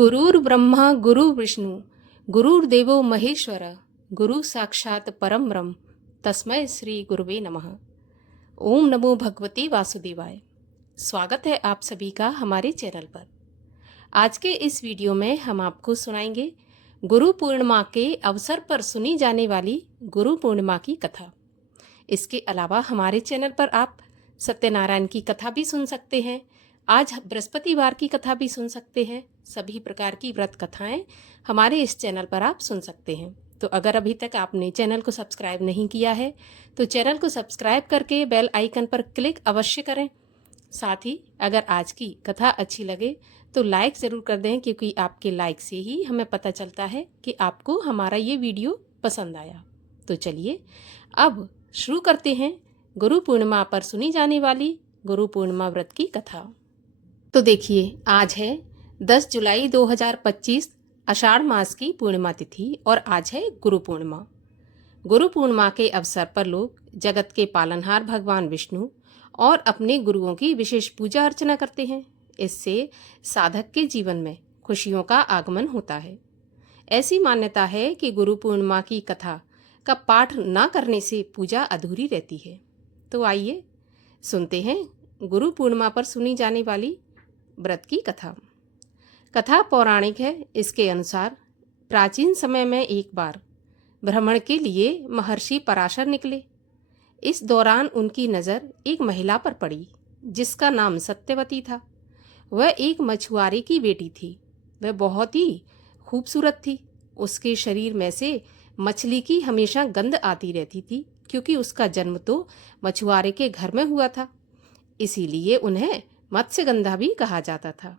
गुरुर्ब्रह्मा गुरुर्विष्णु गुरुर्देवो महेश्वर गुरु साक्षात परम ब्रह्म तस्मै श्री गुरुवे नमः। ओम नमो भगवते वासुदेवाय। स्वागत है आप सभी का हमारे चैनल पर। आज के इस वीडियो में हम आपको सुनाएंगे गुरु पूर्णिमा के अवसर पर सुनी जाने वाली गुरु पूर्णिमा की कथा। इसके अलावा हमारे चैनल पर आप सत्यनारायण की कथा भी सुन सकते हैं। आज बृहस्पतिवार की कथा भी सुन सकते हैं। सभी प्रकार की व्रत कथाएं हमारे इस चैनल पर आप सुन सकते हैं। तो अगर अभी तक आपने चैनल को सब्सक्राइब नहीं किया है तो चैनल को सब्सक्राइब करके बेल आइकन पर क्लिक अवश्य करें। साथ ही अगर आज की कथा अच्छी लगे तो लाइक ज़रूर कर दें, क्योंकि आपके लाइक से ही हमें पता चलता है कि आपको हमारा ये वीडियो पसंद आया। तो चलिए अब शुरू करते हैं गुरु पूर्णिमा पर सुनी जाने वाली गुरु पूर्णिमा व्रत की कथा। तो देखिए, आज है 10 जुलाई 2025 आषाढ़ मास की पूर्णिमा तिथि और आज है गुरु पूर्णिमा। गुरु पूर्णिमा के अवसर पर लोग जगत के पालनहार भगवान विष्णु और अपने गुरुओं की विशेष पूजा अर्चना करते हैं। इससे साधक के जीवन में खुशियों का आगमन होता है। ऐसी मान्यता है कि गुरु पूर्णिमा की कथा का पाठ न करने से पूजा अधूरी रहती है। तो आइए सुनते हैं गुरु पूर्णिमा पर सुनी जाने वाली व्रत की कथा। कथा पौराणिक है। इसके अनुसार प्राचीन समय में एक बार भ्रमण के लिए महर्षि पराशर निकले। इस दौरान उनकी नज़र एक महिला पर पड़ी जिसका नाम सत्यवती था। वह एक मछुआरे की बेटी थी। वह बहुत ही खूबसूरत थी। उसके शरीर में से मछली की हमेशा गंध आती रहती थी, क्योंकि उसका जन्म तो मछुआरे के घर में हुआ था। इसीलिए उन्हें मत्स्यगंधा भी कहा जाता था।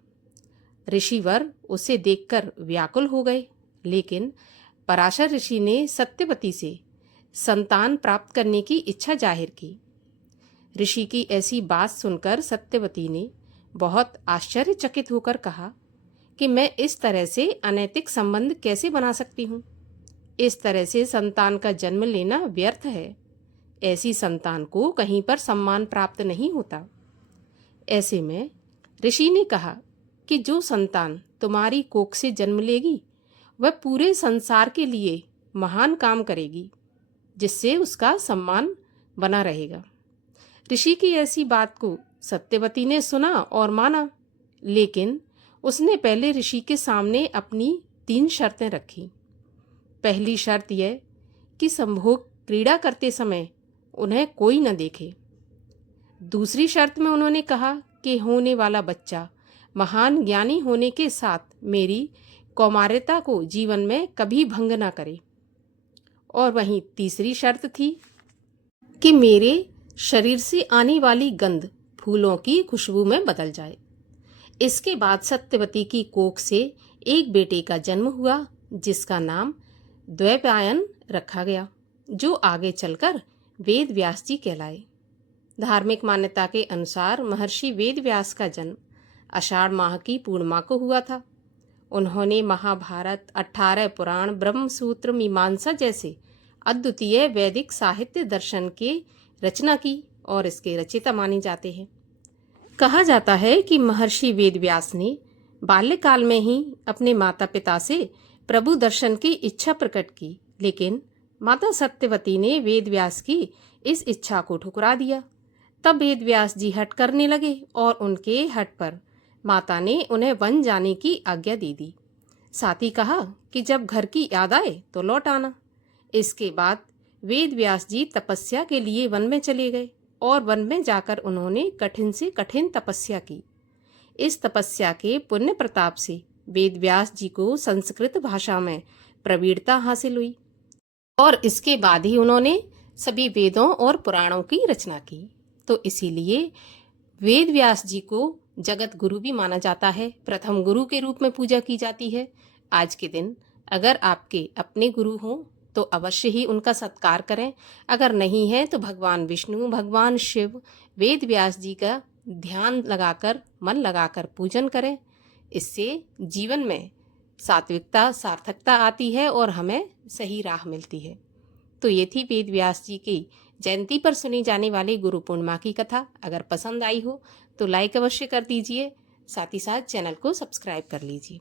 ऋषिवर उसे देखकर व्याकुल हो गए, लेकिन पराशर ऋषि ने सत्यवती से संतान प्राप्त करने की इच्छा जाहिर की। ऋषि की ऐसी बात सुनकर सत्यवती ने बहुत आश्चर्यचकित होकर कहा कि मैं इस तरह से अनैतिक संबंध कैसे बना सकती हूँ। इस तरह से संतान का जन्म लेना व्यर्थ है। ऐसी संतान को कहीं पर सम्मान प्राप्त नहीं होता। ऐसे में ऋषि ने कहा कि जो संतान तुम्हारी कोख से जन्म लेगी वह पूरे संसार के लिए महान काम करेगी, जिससे उसका सम्मान बना रहेगा। ऋषि की ऐसी बात को सत्यवती ने सुना और माना, लेकिन उसने पहले ऋषि के सामने अपनी 3 शर्तें रखी। पहली शर्त यह कि संभोग क्रीड़ा करते समय उन्हें कोई न देखे। दूसरी शर्त में उन्होंने कहा कि होने वाला बच्चा महान ज्ञानी होने के साथ मेरी कौमार्यता को जीवन में कभी भंग ना करे। और वहीं तीसरी शर्त थी कि मेरे शरीर से आने वाली गंध फूलों की खुशबू में बदल जाए। इसके बाद सत्यवती की कोख से एक बेटे का जन्म हुआ, जिसका नाम द्वैपायन रखा गया, जो आगे चलकर वेद व्यास जी कहलाए। धार्मिक मान्यता के अनुसार महर्षि वेद व्यास का जन्म आषाढ़ माह की पूर्णिमा को हुआ था। उन्होंने महाभारत, 18 पुराण, ब्रह्मसूत्र, मीमांसा जैसे अद्वितीय वैदिक साहित्य दर्शन की रचना की और इसके रचयिता माने जाते हैं। कहा जाता है कि महर्षि वेद व्यास ने बाल्यकाल में ही अपने माता पिता से प्रभु दर्शन की इच्छा प्रकट की, लेकिन माता सत्यवती ने वेद व्यास की इस इच्छा को ठुकरा दिया। तब वेद व्यास जी हठ करने लगे और उनके हठ पर माता ने उन्हें वन जाने की आज्ञा दे दी। साथ ही कहा कि जब घर की याद आए तो लौट आना। इसके बाद वेद व्यास जी तपस्या के लिए वन में चले गए और वन में जाकर उन्होंने कठिन से कठिन तपस्या की। इस तपस्या के पुण्य प्रताप से वेद व्यास जी को संस्कृत भाषा में प्रवीणता हासिल हुई और इसके बाद ही उन्होंने सभी वेदों और पुराणों की रचना की। तो इसीलिए वेद व्यास जी को जगत गुरु भी माना जाता है। प्रथम गुरु के रूप में पूजा की जाती है। आज के दिन अगर आपके अपने गुरु हों तो अवश्य ही उनका सत्कार करें। अगर नहीं है तो भगवान विष्णु, भगवान शिव, वेद व्यास जी का ध्यान लगाकर, मन लगाकर पूजन करें। इससे जीवन में सात्विकता, सार्थकता आती है और हमें सही राह मिलती है। तो ये थी वेद व्यास जी की जयंती पर सुनी जाने वाली गुरु पूर्णिमा की कथा। अगर पसंद आई हो तो लाइक अवश्य कर दीजिए। साथ ही साथ चैनल को सब्सक्राइब कर लीजिए।